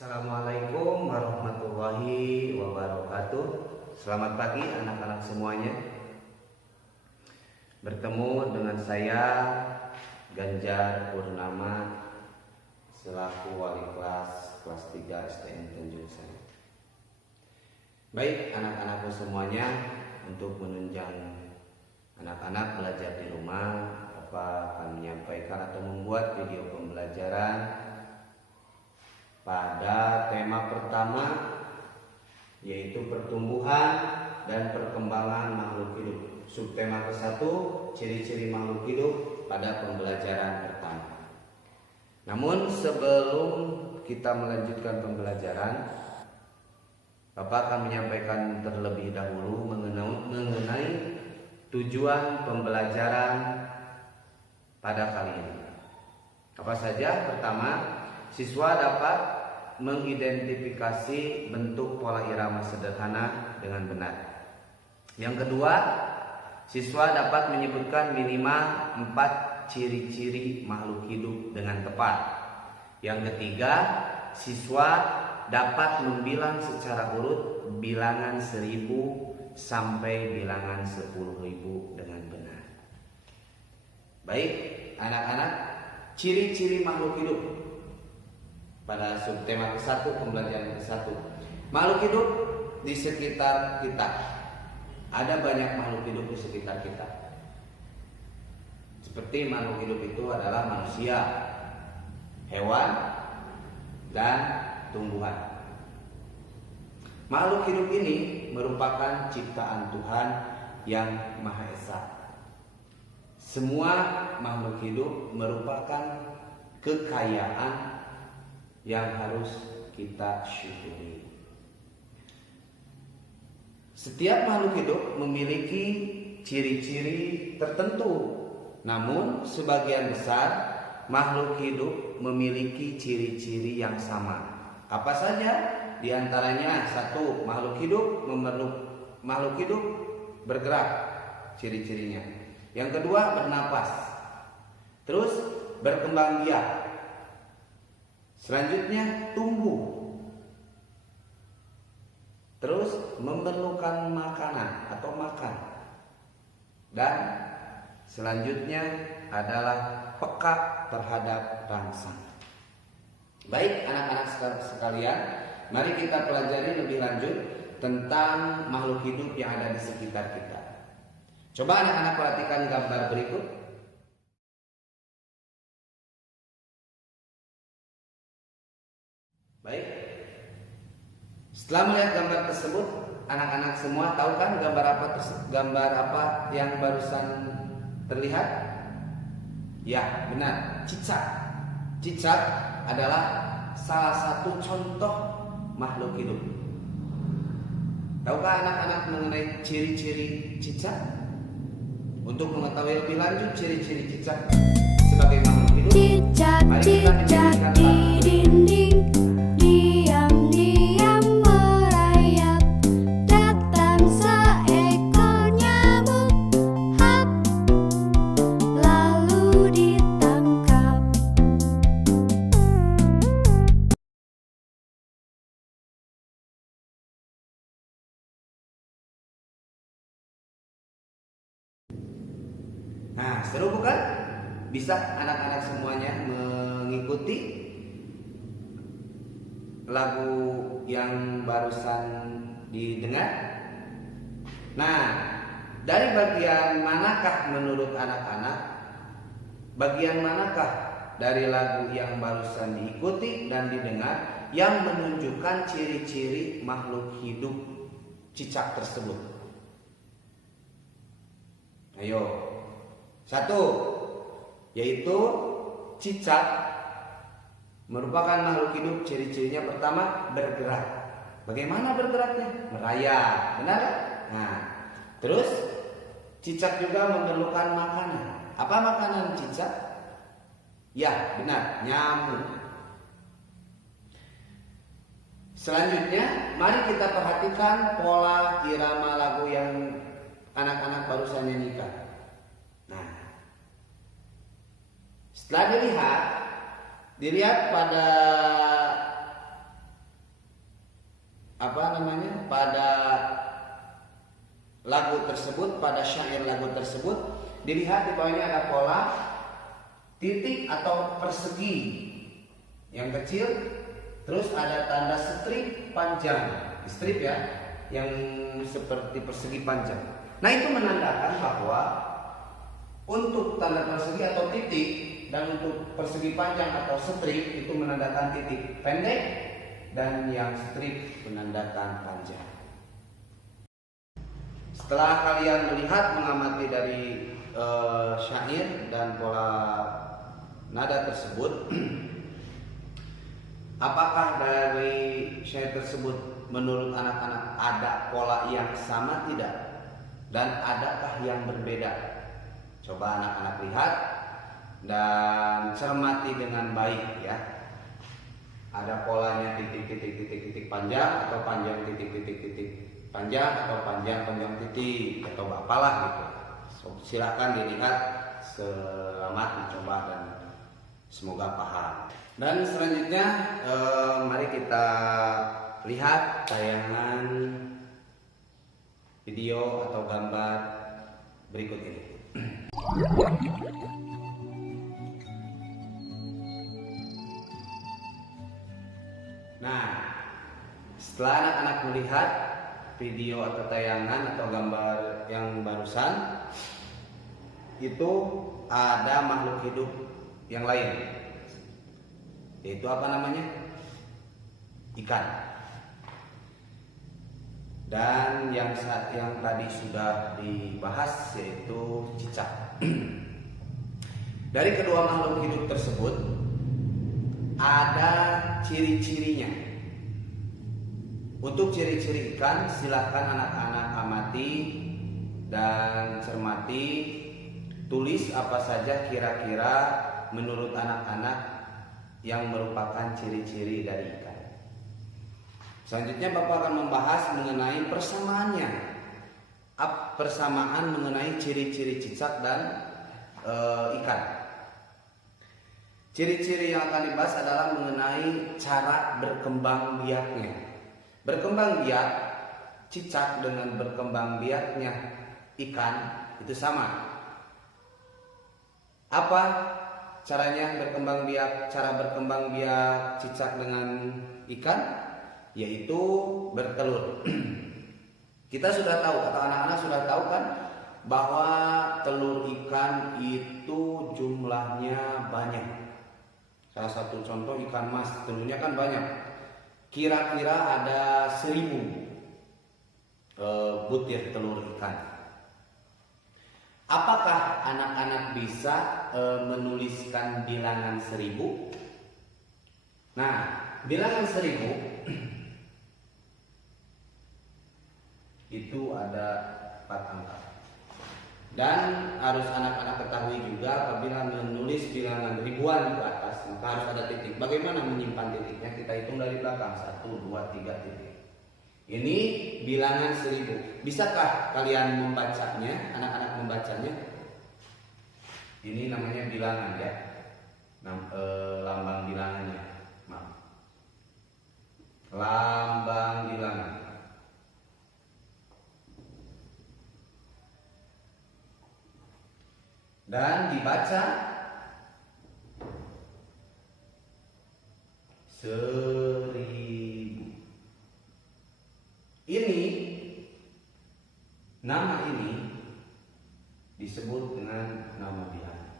Assalamualaikum warahmatullahi wabarakatuh. Selamat pagi anak-anak semuanya. Bertemu dengan saya Ganjar Purnama selaku wali kelas 3 STM Tanjung Sari. Baik anak-anakku semuanya, untuk menunjang anak-anak belajar di rumah, akan menyampaikan atau membuat video pembelajaran pada tema pertama, yaitu pertumbuhan dan perkembangan makhluk hidup. Subtema ke-1, ciri-ciri makhluk hidup pada pembelajaran pertama. Namun sebelum kita melanjutkan pembelajaran, Bapak akan menyampaikan terlebih dahulu mengenai tujuan pembelajaran pada kali ini. Apa saja? Pertama, siswa dapat mengidentifikasi bentuk pola irama sederhana dengan benar. Yang kedua, siswa dapat menyebutkan minimal 4 ciri-ciri makhluk hidup dengan tepat. Yang ketiga, siswa dapat membilang secara urut bilangan 1000 sampai bilangan 10.000 dengan benar. Baik, anak-anak, ciri-ciri makhluk hidup pada subtema ke-1, pembelajaran ke-1. Makhluk hidup di sekitar kita. Ada banyak makhluk hidup di sekitar kita. Seperti makhluk hidup itu adalah manusia, hewan, dan tumbuhan. Makhluk hidup ini merupakan ciptaan Tuhan yang Maha Esa. Semua makhluk hidup merupakan kekayaan yang harus kita syukuri. Setiap makhluk hidup memiliki ciri-ciri tertentu. Namun sebagian besar makhluk hidup memiliki ciri-ciri yang sama. Apa saja? Di antaranya, 1, makhluk hidup bergerak, ciri-cirinya. Yang kedua, bernapas. Terus berkembang biak. Selanjutnya tumbuh. Terus memerlukan makanan atau makan. Dan selanjutnya adalah peka terhadap rangsang. Baik anak-anak sekalian, mari kita pelajari lebih lanjut tentang makhluk hidup yang ada di sekitar kita. Coba anak-anak perhatikan gambar berikut. Baik, setelah melihat gambar tersebut, anak-anak semua tahu kan gambar apa yang barusan terlihat? Ya, benar, cicak. Cicak adalah salah satu contoh makhluk hidup. Tahukah anak-anak mengenai ciri-ciri cicak? Untuk mengetahui lebih lanjut ciri-ciri cicak sebagai makhluk hidup, mari kita menjadikan di dinding. Diam-diam merayap, datang seekor nyamuk, hap, lalu ditangkap. Nah, seru bukan? Bisa anak-anak semuanya mengikuti lagu yang barusan didengar? Nah, dari bagian manakah menurut anak-anak? Bagian manakah dari lagu yang barusan diikuti dan didengar yang menunjukkan ciri-ciri makhluk hidup cicak tersebut? Ayo. 1, yaitu cicak merupakan makhluk hidup, ciri-cirinya pertama bergerak. Bagaimana bergeraknya? Merayap, benar? Nah, terus cicak juga memerlukan makanan. Apa makanan cicak? Ya, benar, nyamuk. Selanjutnya, mari kita perhatikan pola irama lagu yang anak-anak barusan nyanyikan. Nah, setelah dilihat pada pada lagu tersebut, pada syair lagu tersebut, dilihat di bawahnya ada pola titik atau persegi yang kecil, terus ada tanda strip panjang, strip ya, yang seperti persegi panjang. Nah, itu menandakan bahwa untuk tanda persegi atau titik dan untuk persegi panjang atau strip itu menandakan titik pendek, dan yang strip menandakan panjang. Setelah kalian melihat, mengamati dari syair dan pola nada tersebut, apakah dari syair tersebut menurut anak-anak ada pola yang sama tidak? Dan adakah yang berbeda? Coba anak-anak lihat dan cermati dengan baik ya. Ada polanya titik panjang, atau panjang titik panjang, atau panjang titik, atau apalah gitu. So, silakan dilihat, selamat mencoba dan semoga paham. Dan selanjutnya mari kita lihat tayangan video atau gambar berikut ini. Nah, setelah anak-anak melihat video atau tayangan atau gambar yang barusan, itu ada makhluk hidup yang lain, yaitu apa namanya? Ikan. Dan yang tadi sudah dibahas yaitu cicak. Dari kedua makhluk hidup tersebut ada ciri-cirinya. Untuk ciri-ciri ikan, silakan anak-anak amati dan cermati, tulis apa saja kira-kira menurut anak-anak yang merupakan ciri-ciri dari ikan. Selanjutnya Bapak akan membahas mengenai persamaannya, persamaan mengenai ciri-ciri cicak dan ikan. Ciri-ciri yang akan dibahas adalah mengenai cara berkembang biaknya. Berkembang biak cicak dengan berkembang biaknya ikan itu sama. Apa caranya berkembang biak? Cara berkembang biak cicak dengan ikan yaitu bertelur. Kita sudah tahu, atau anak-anak sudah tahu kan, bahwa telur ikan itu jumlahnya banyak. Salah satu contoh ikan mas, telurnya kan banyak. Kira-kira ada 1000 butir telur ikan. Apakah anak-anak bisa menuliskan bilangan 1000? Nah, bilangan 1000 itu ada 4 angka. Dan harus anak-anak ketahui juga, apabila menulis bilangan ribuan ke atas, maka harus ada titik. Bagaimana menyimpan titiknya? Kita hitung dari belakang, 1, 2, 3 titik. Ini bilangan 1000. Bisakah kalian membacanya, anak-anak membacanya? Ini namanya bilangan ya, lambang bilangannya. Maaf. Lambang bilangan. Dan dibaca 1000. Ini, nama ini disebut dengan nama bilangan.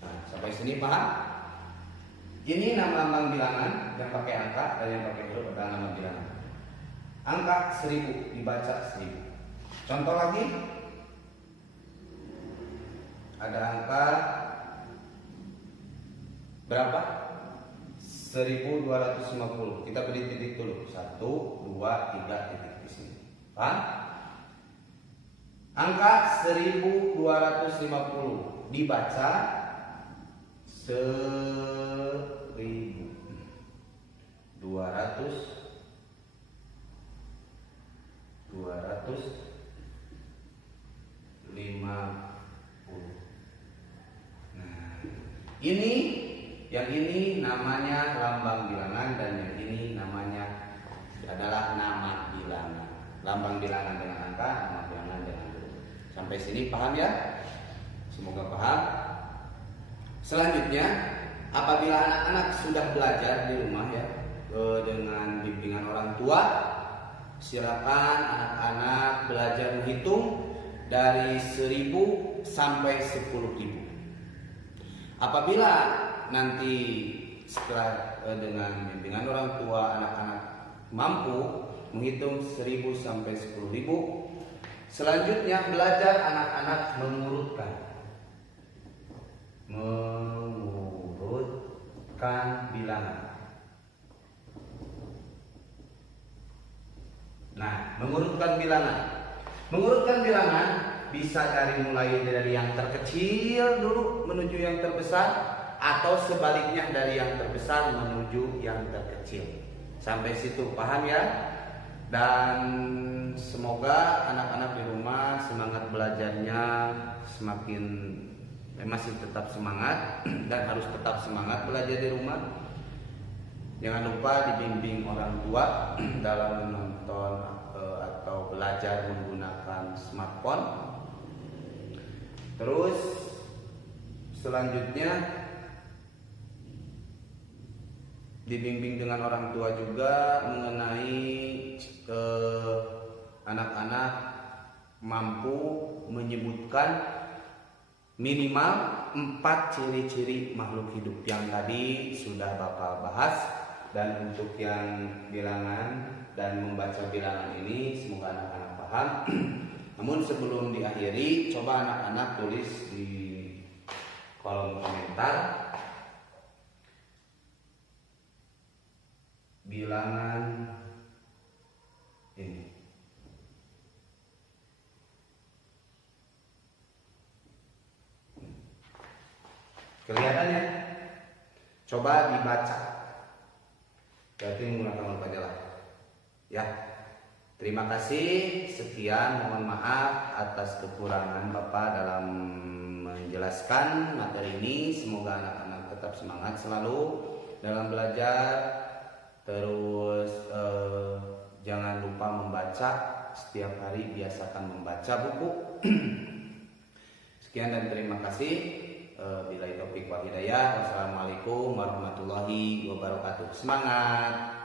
Nah, sampai sini paham? Ini nama lambang bilangan yang pakai angka dan yang pakai huruf adalah nama bilangan. Angka 1000 dibaca 1000. Contoh lagi, ada angka berapa? 1250. Kita beri titik dulu. 1, 2, 3 titik di sini. Paham? Angka 1250 dibaca 1000. 250. Nah, Yang ini namanya lambang bilangan dan yang ini namanya adalah nama bilangan. Lambang bilangan dengan angka, nama bilangan dengan huruf. Sampai sini paham ya? Semoga paham. Selanjutnya, apabila anak-anak sudah belajar di rumah ya dengan bimbingan orang tua, silakan anak-anak belajar menghitung dari 1000 sampai 10.000. Apabila nanti setelah dengan bimbingan orang tua anak-anak mampu menghitung 1000 sampai 10.000, selanjutnya belajar anak-anak mengurutkan bilangan. Nah, mengurutkan bilangan bisa mulai dari yang terkecil dulu menuju yang terbesar, atau sebaliknya dari yang terbesar menuju yang terkecil. Sampai situ paham ya? Dan semoga anak-anak di rumah semangat belajarnya masih tetap semangat dan harus tetap semangat belajar di rumah. Jangan lupa dibimbing orang tua dalam menonton atau belajar menggunakan smartphone. Terus selanjutnya dibimbing dengan orang tua juga mengenai anak-anak mampu menyebutkan minimal 4 ciri-ciri makhluk hidup yang tadi sudah Bapak bahas. Dan untuk yang bilangan dan membaca bilangan ini semoga anak-anak paham. Namun sebelum diakhiri, coba anak-anak tulis di kolom komentar bilangan ini. Kelihatan ya? Coba dibaca. Berarti menggunakan huruf aja lah. Ya. Terima kasih. Sekian, mohon maaf atas kekurangan Bapak dalam menjelaskan materi ini. Semoga anak-anak tetap semangat selalu dalam belajar. Terus jangan lupa membaca. Setiap hari biasakan membaca buku. Sekian dan terima kasih. Billahi taufiq wal hidayah. Wassalamualaikum warahmatullahi wabarakatuh. Semangat.